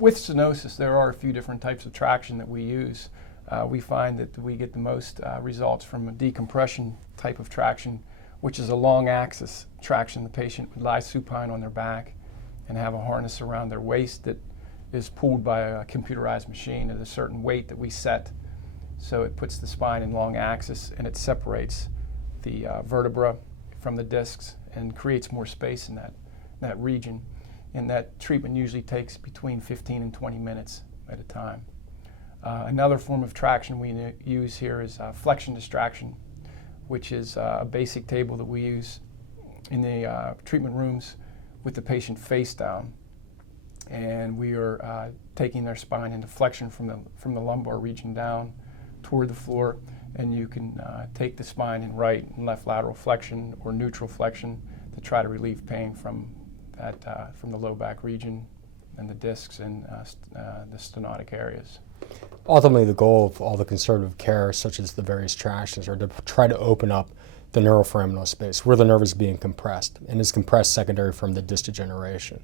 With stenosis, there are a few different types of traction that we use. We find that we get the most results from a decompression type of traction, which is a long axis traction. The patient would lie supine on their back and have a harness around their waist that is pulled by a computerized machine at a certain weight that we set. So it puts the spine in long axis and it separates the vertebra from the discs and creates more space in that region. And that treatment usually takes between 15 and 20 minutes at a time. Another form of traction we use here is flexion distraction, which is a basic table that we use in the treatment rooms with the patient face down. And we are taking their spine into flexion from the lumbar region down toward the floor, and you can take the spine in right and left lateral flexion or neutral flexion to try to relieve pain from the low back region and the discs and the stenotic areas. Ultimately, the goal of all the conservative care, such as the various tractions, are to try to open up the neuroforaminal space where the nerve is being compressed, and is compressed secondary from the disc degeneration.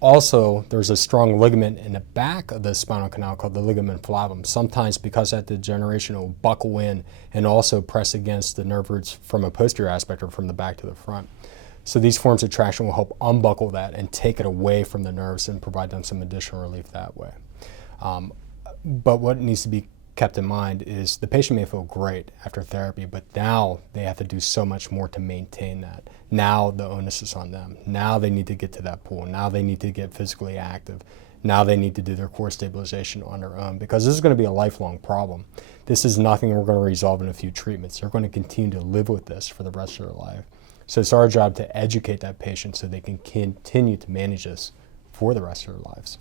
Also, there's a strong ligament in the back of the spinal canal called the ligament flavum. Sometimes, because of that degeneration, it will buckle in and also press against the nerve roots from a posterior aspect or from the back to the front. So these forms of traction will help unbuckle that and take it away from the nerves and provide them some additional relief that way. But what needs to be kept in mind is the patient may feel great after therapy, but now they have to do so much more to maintain that. Now the onus is on them. Now they need to get to that pool. Now they need to get physically active. Now they need to do their core stabilization on their own, because this is going to be a lifelong problem. This is nothing we're going to resolve in a few treatments. They're going to continue to live with this for the rest of their life. So it's our job to educate that patient so they can continue to manage this for the rest of their lives.